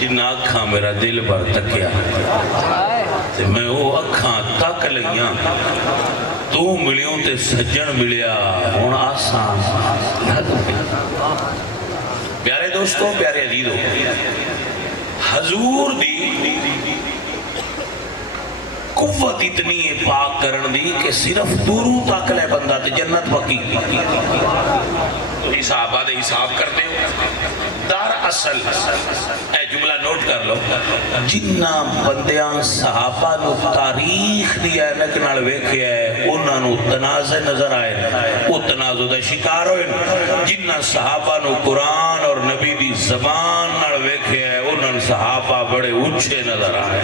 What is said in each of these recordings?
جنہ اکھاں میرا دل بھر تکیا تے میں وہ اکھاں تک لگیاں تو ملیوں تے سجن ملیا ہون آسان لگ پیا پیارے دوستوں پیارے عزیزوں حضور دی قوت اتنی ہے پاک کرن دی کہ صرف دوروں تک لے بندہ تے جنت وقی تو حسابہ دے حساب کرتے ہو دار اصل اے جملہ نوٹ کر لو جنہ بندیاں صحابہ نو تاریخ دیا ہے نکنال ویکھے ہے انہاں نو تنازع نظر آئے وہ تنازع دا شکار ہوئے جنہ صحابہ نو قرآن اور نبی دی زبان نال ویکھے ہے انہاں صحابہ بڑے اچھے نظر آئے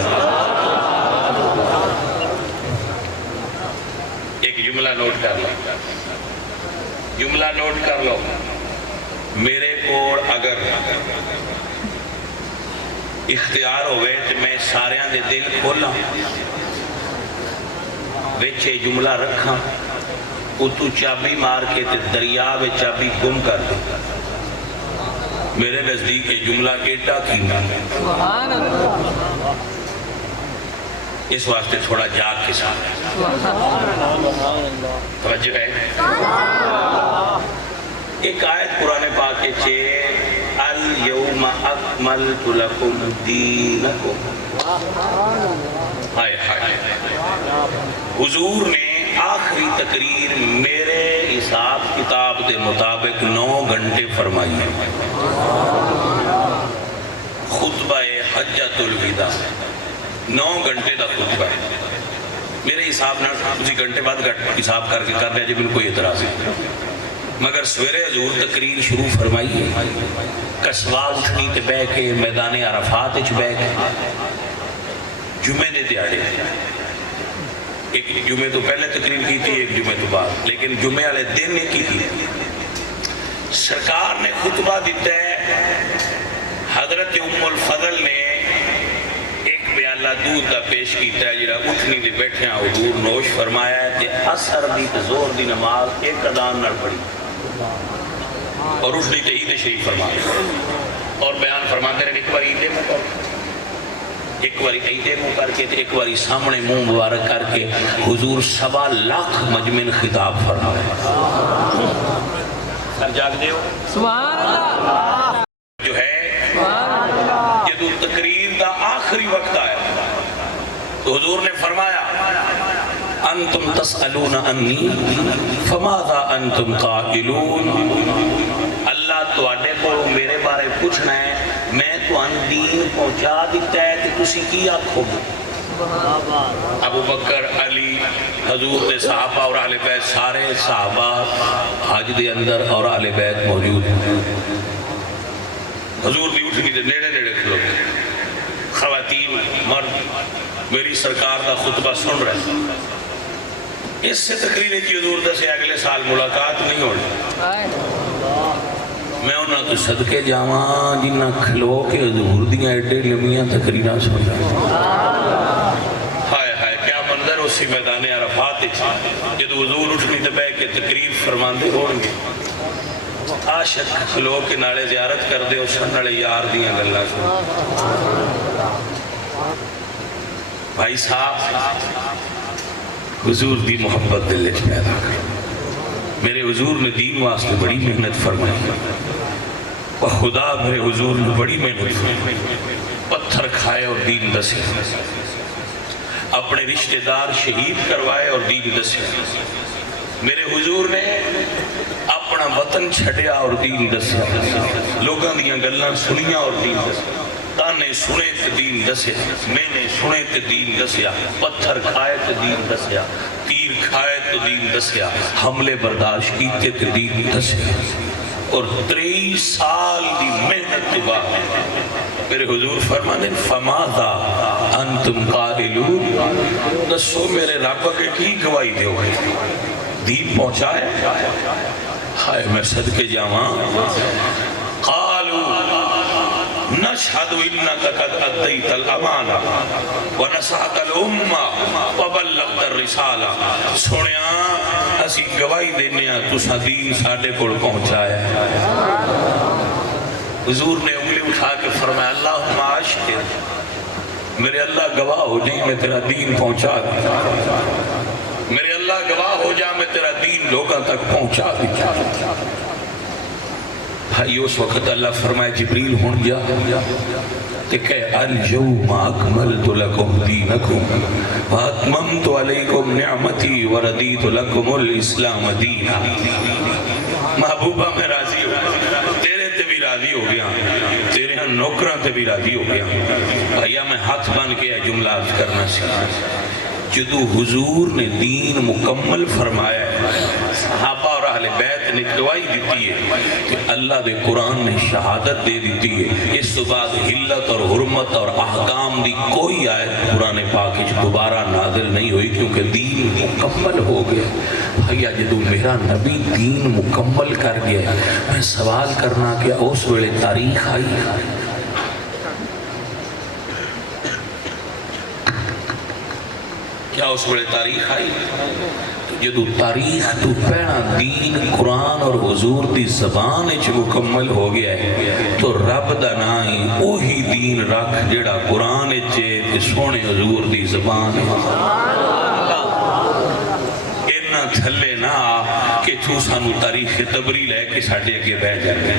ایک جملہ نوٹ کر لو جملہ نوٹ کر لو میرے کوڑ اگر اختیار ہوئے تو میں ساریاں دے دل کھولا ویچے جملہ رکھا اتو چابی مار کے تے دریا وے چابی گم کر دے میرے نزدیک جملہ ایڈا کینا اس واسطے تھوڑا جاگ کے ساتھ توجہ ہے ایک آیت قرآن پاک کے چھے اليوم اکملت لکم دینکم حضور نے آخری تقریر میرے حساب کتاب دے مطابق 9 گھنٹے فرمائی ہے خطبہ حجۃ الوداع 9 گھنٹے دا خطبہ ہے میرے حساب نہ اسی گھنٹے بعد حساب کر کے کر لیا جب ان کوئی اعتراض ہے مگر سویرے حضور تقریر شروع فرمائی ہے کسوا اٹھنی تے بے کے میدان عرفات اچ بے کے جمعے دے دیاڑے ایک جمعے تو پہلے تقریر کی تھی ایک جمعے تو بعد لیکن جمعے والے دن نے کی تھی سرکار نے خطبہ دیتا ہے حضرت ام الفضل نے پیالہ دودھ دا پیش کیتا ہے جڑا اٹھنی دے بیٹھے ہیں حضور نوش فرمایا ہے کہ اثر دی زور دی نماز ایک اذان نہ پڑھی اور اٹھنی تے عید شریف فرمایا اور بیان فرماتے رہے ایک بار عید منہ کر ایک بار عید منہ کر کے ایک بار سامنے منہ مبارک کر کے حضور 1.25 لاکھ مجمن خطاب فرمایا سر جاگ دے ہو سبحان اللہ جو ہے یہ تو تقریر دا آخری وقت آیا تو حضور نے فرمایا انتم تسألون انی فماذا انتم قائلون اللہ تو آڈے کو میرے بارے پوچھنا ہے میں تو ان دین پہنچا دیتا ہے کہ تسی کی آنکھو گے ابو بکر علی حضور دے صحابہ اور اہل بیت سارے صحابہ حج دے اندر اور اہل بیت موجود حضور دی اٹھنی دے نیڑے نیڑے کھلو خواتین مرد میری سرکار دا خطبہ سن رہے اس سے تقریر کی حضور دا سے اگلے سال ملاقات نہیں ہوئی میں انہاں تو صدقے جاواں جنہ کھلو کے حضور دیاں ایڈے لمیاں تقریرہ سن رہے ہائے ہائے کیا منظر اسی میدان عرفات جد حضور اٹھنی دبے کے تقریر فرماندے ہونگے عاشق کھلو کے نالے زیارت کر دے اور سن نالے یار دیاں گلہ سن بھائی صاحب حضور دی محبت دل اچھ پیدا کر میرے حضور نے دین واسطے بڑی محنت فرمائی اور خدا میرے حضور نے بڑی محنت فرمائی پتھر کھائے اور دین دسے اپنے رشتہ دار شہید کروائے اور دین دسے میرے حضور نے اپنا وطن چھڑیا اور دین دسے لوگاں دیاں گلاں سنیاں اور دین دسے تانے سنے تے دین دسیا میں نے سنے تے دین دسیا پتھر کھائے تے دین دسیا تیر کھائے تے دین دسیا حملے برداشت کیتے تے دین دسیا اور 23 سال دی محنت کے بعد میرے حضور فرمانے فماذا انتم قائلون دسو میرے رب کے کی گواہی دے ہوئے دین پہنچائے ہائے میں صدقے جاواں قالوا نشہد انکا قد ادیت الامانہ ونصحت الامہ وبلغت الرسالہ سنیا اسی گواہی دینے تسا دین ساڑے کو پہنچایا حضور نے انگلی اٹھا کے فرمایا اللہم عاش میرے اللہ گواہ ہو جائیں میں تیرا دین پہنچا دیا، میرے اللہ گواہ ہو جا میں تیرا دین لوگوں تک پہنچا دیا۔ بھائی اس وقت اللہ فرمائے جبریل ہون جا کہ اليوم اکملت لکم دینکم واتممت علیکم نعمتی وردیت لکم الاسلام دینا۔ محبوبہ میں راضی ہو گیا، تیرے تے بھی راضی ہو گیا، تیرے ہاں نوکران تے بھی راضی ہو گیا۔ بھائیہ میں ہاتھ بن کے یہ جملہ عرض کرنا سکھا، جدو حضور نے دین مکمل فرمایا ہے، صحابہ اور اہل بیت نے گواہی دیتی ہے کہ اللہ دے قرآن نے شہادت دے دیتی ہے، اس تو بعد حلت اور حرمت اور احکام دی کوئی آیت قرآن پاک دوبارہ نازل نہیں ہوئی، کیونکہ دین مکمل ہو گیا۔ بھائیہ جدو میرا نبی دین مکمل کر گیا، میں سوال کرنا کہ اس ویلے تاریخ آئی، کیا اس بڑے تاریخ آئی؟ جدو تاریخ تو پہنا دین قرآن اور حضور دی زبان اچھ مکمل ہو گیا ہے تو رب دا نائی اوہی دین رکھ جڑا قرآن اچھے کہ سونے حضور دی زبان ہے۔ اتنا تھلے نہ کہ تو سانو تاریخ تبری لے کے ساڑھے اگے بہ جانے،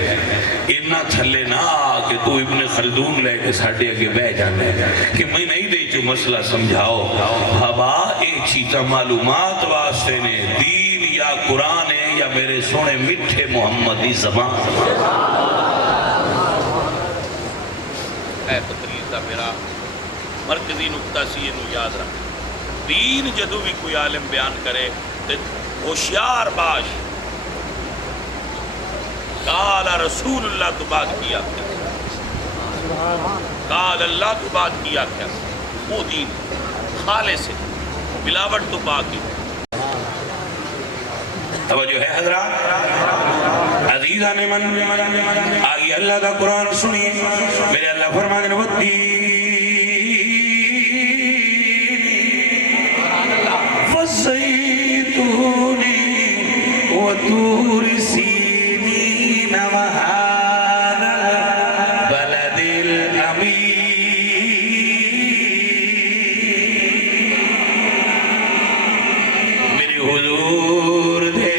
اتنا تھلے نہ کہ تو ابن خلدون لے کے ساڑھے اگے بہ جانے کہ میں نہیں دے جو مسئلہ سمجھاؤ۔ بابا ایک چیزہ معلومات واسطے نے دین یا قرآن ہے یا میرے سونے مٹھے محمدی زبان ہے۔ تقریر کا میرا مرکزی نکتہ سی انہوں یاد رکھ، دین جدو بھی کوئی عالم بیان کرے ہوشیار باش، قال رسول اللہ تو بات کیا کیا، قال اللہ تو بات کیا کیا، وہ دین خالص ہے، ملاوٹ تو باقی۔ توجہ ہے حضرات، عزیزان من آگئی اللہ کا قرآن سنیے، میرے اللہ فرمانے والدین والزیتون وطور سینین وهذا البلد الامین۔ میرے حضور دے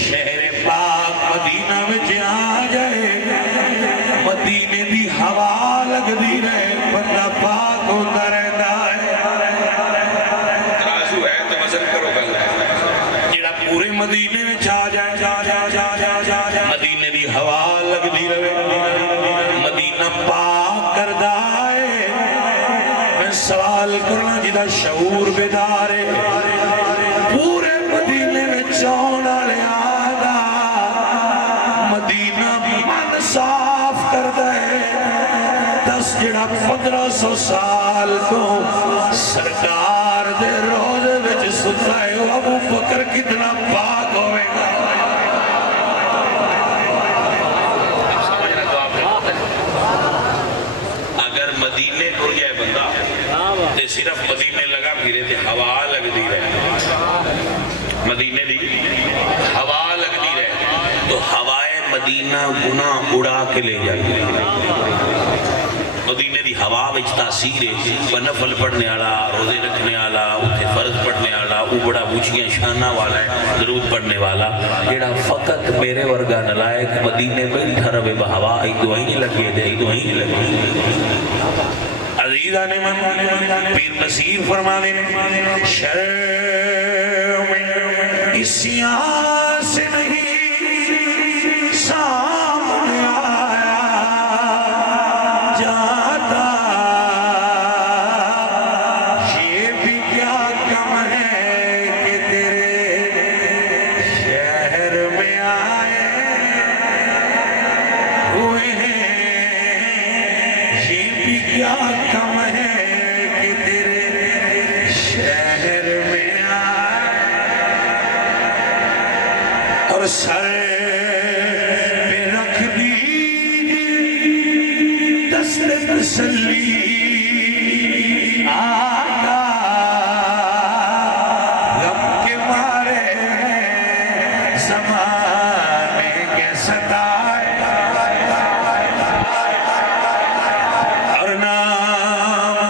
شہر پاک مدینہ میں آ جائے، مدینے دی ہوا لگ دی رہے، بندہ پاک ہوتا رہتا ہے۔ ترازو ہے تو وزن کرو گا، جڑا پورے مدینے میں آ جائے، مدینے دی ہوا لگ دی رہے، مدینہ پاک کردہ ہے۔ میں سوال کرنا جدہ شعور بیدار ہے، پورے مدینے میں چونا لے آدھا، مدینہ من صاف کردہ ہے۔ 10 جڑا 1500 سال کو سرکار دے روزے وچ ستا ہے، ابو بکر کتنا پاک ہوئے گا۔ اگر مدینے کو یہ بندہ تے صرف مدینے لگا پھرے تے ہوا لگ دی رہے، مدینے دی ہوا لگ دی رہے تو ہوائے مدینہ گناہ اڑا کے لے جاتے۔ مدینے دی ہوا وچ تاثیر ہے، نفل پڑھنے والا، روزے رکھنے والا، اتھے فرض پڑھنے والا، وہ بڑا اونچیاں شانہ والا ہے، درود پڑھنے والا، جڑا فقط میرے ورگا نلائق مدینے بیٹھا رہے بہوا، ایک دو ہی نہیں لگے دے، ایک دو ہی نہیں لگے۔ عزیزان من پیر نصیر فرما دینے، شرم اسیاں سے نہیں سامنے آیا جاتا، یہ بھی کیا کم ہے کہ تیرے شہر میں آئے ہوئے ہیں، یہ بھی کیا کم ہے کہ تیرے شہر میں آئے، اور سر پہ رکھ دی دست تسلی آقا، غم کے مارے زمانے کے ستائے، اور نام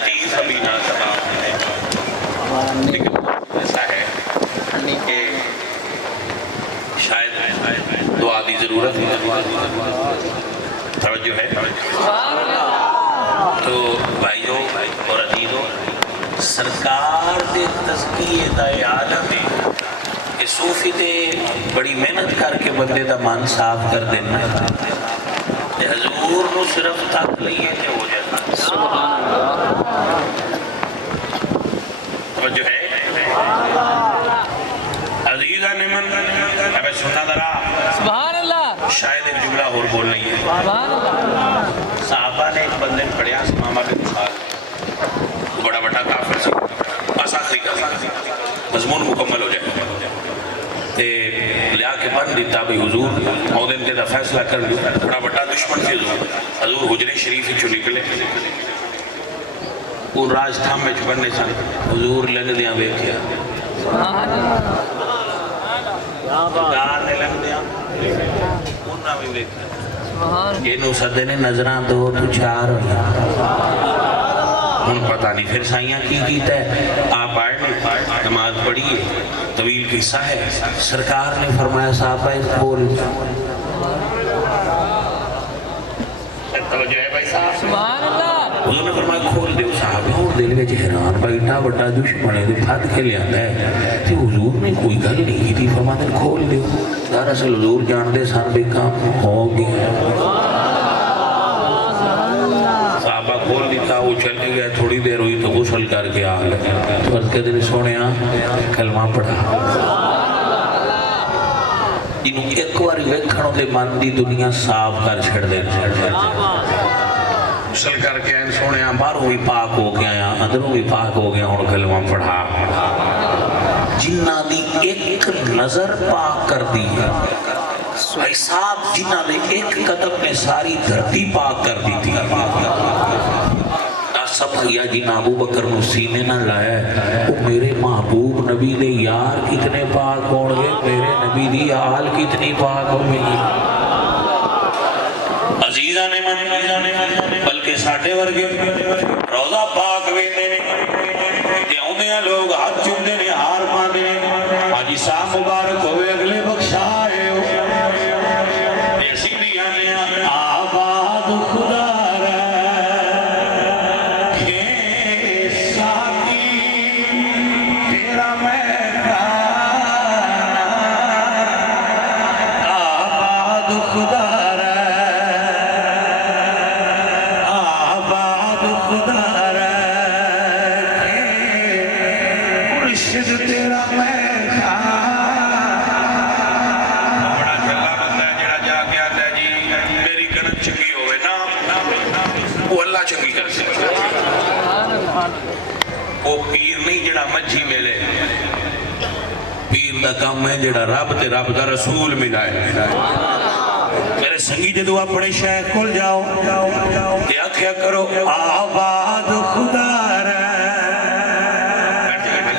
لطیف ابھی نہ تمام ہے، لیکن ایسا ہے کہ شاید دعا دی ضرورت ہے، توجہ ہے۔ تو بھائیوں اور عزیزوں، سرکار دے تزکیے دا عالم ہے کہ صوفی دے بڑی محنت کر کے بندے دا من صاف کر دینا، حضور نو صرف تک لئیے تے ہو جاتا۔ سبحان اللہ، توجہ ہے۔ عزیزہ نمن ہمیں سننا درا، سبحان اللہ، شاید ایک جملہ اور بول نہیں ہے۔ سبحان اللہ۔ صحابہ نے ایک بندے نے پڑھیا سمامہ بن خال، بڑا بڑا کافر سی، آساخری کا مضمون مکمل ہو جائے تے لیا کے بند دیتا بھی حضور مودن تے دا فیصلہ کر لیا، بڑا بڑا دشمن سی حضور حجر شریف چو نکلے، وہ راج تھام میں چھپڑنے سن، حضور لنگ دیاں بیٹھیا، سرکار نے لنگ دیاں انہاں بھی بیٹھیا، جنہوں صدے نے نظران دو تو چار ہویا، ان پتہ نہیں پھر سائیاں کی کیتا ہے، آپ آئے نے نماز پڑھیے، طویل قصہ ہے، سرکار نے فرمایا صحابہ اس کھول، توجہ ہے بھائی صاحب، سبحان اللہ، حضور نے فرمایا کھول دے صحابہ، اور دل میں جہران بیٹھا بڑا دشمنے دے پھات کے لیا ہے، کہ حضور نے کوئی گل نہیں کی تھی، فرمایا دل کھول دے، دراصل حضور جان دے سان بے کام ہو گیا، صحابہ کھول دیتا، وہ چل گیا، تھوڑی دیر ہوئی تو غسل کر کے آ گیا، تو عرض کے دل سونے کلمہ پڑھا، جنہوں ایک واری ویکھنوں دے من دی دنیا صاف کر چھڑ دے، غسل کر کے آئین سونے باہروں بھی پاک ہو گیا، اندروں بھی پاک ہو گیا، اور کلمہ پڑھا، جنہ دی ایک نظر پاک کر دی ہے، بھائی صاحب جنہ نے ایک قدم میں ساری دھرتی پاک کر دی تھی، سب یا جنہ ابو بکر نو سینے نہ لائے، وہ میرے محبوب نبی دے یار کتنے پاک ہون گے، میرے نبی دی آل کتنی پاک ہوں گی، عزیزہ نے من بلکہ ساٹھے ورگے روزہ پاک ویندے نے، دیوں دیاں لوگ ہاتھ چندے نے، ہار ماندے نے، آجی صاحب مبارک ہوئے اگلے بخشائے ہو، دیسی دیا نے آباد خدا وہ پیر نہیں جڑا مجھی ملے، پیر دا کام ہے جڑا رب تے رب دا رسول ملائے، میرے سنگی جدو اپنے شیخ کھل جاؤ تے آکھیا کرو آباد خدا رہے،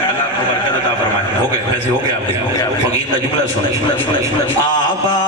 اللہ کو برکت عطا فرمائے، ہو گئے پیسے ہو گئے آپ کے فقیر کا جملہ سنے، آباد